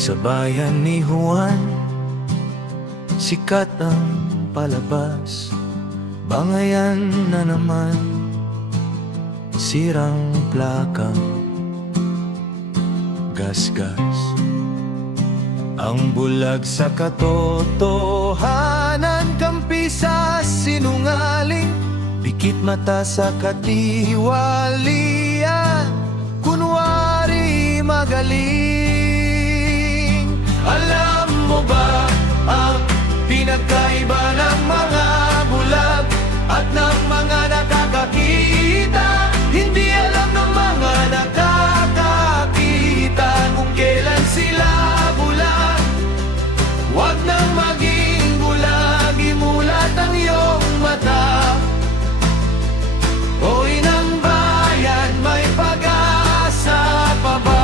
Sa bayan ni Juan, sikat ang palabas. Bangayan na naman, sirang plaka, gasgas. Ang bulag sa katotohanan, kampi sa sinungaling, pikit mata sa katiwalian, kunwari magaling. Alam mo ba ang pinagkaiba ng mga bulag at ng mga nakakakita? Hindi alam ng mga nakakakita kung kailan sila bulag. Huwag nang maging bulag, imulat ang iyong mata. O inang bayan, may pag-asa pa ba?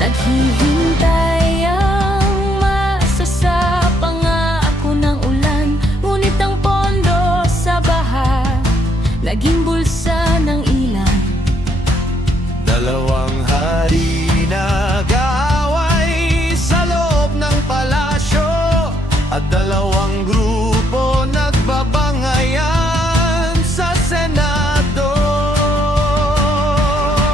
Naghihintay ang masa sa pangako ng ulan, ngunit ang pondo sa baha naging bulsa ng ilan. Dalawang hari nag-aaway sa loob ng palasyo, at dalawang grupo nagbabangayan sa Senado.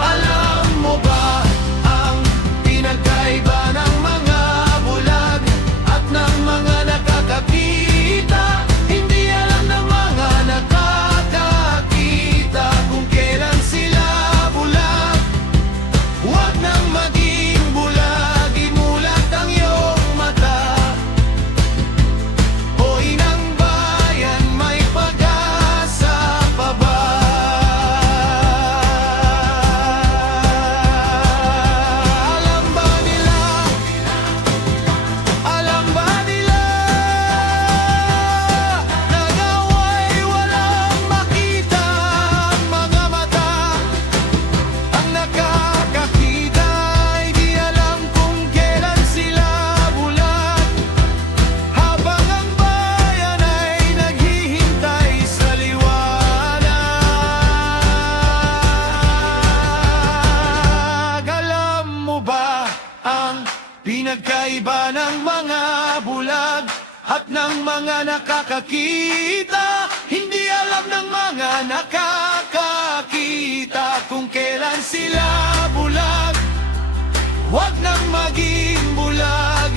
Alam mo ba ang pinagkaiba ng mga bulag at ng mga nakakakita? Hindi alam ng mga nakakakita kung kailan sila bulag. Huwag nang maging bulag, imulat ang iyong mata. O inang bayan, may pag-asa pa ba? Alam ba nila? Alam ba nila? Nag-away walang makita ang mga mata. Ang nakakakita ay di alam kung kailan sila bulag, habang ang bayan ay naghihintay sa liwanag. Alam mo ba ang pinagkaiba ng mga bulag at ng mga nakakakita? Hindi alam ng mga nakakakita kung kailan sila bulag. Huwag nang maging bulag,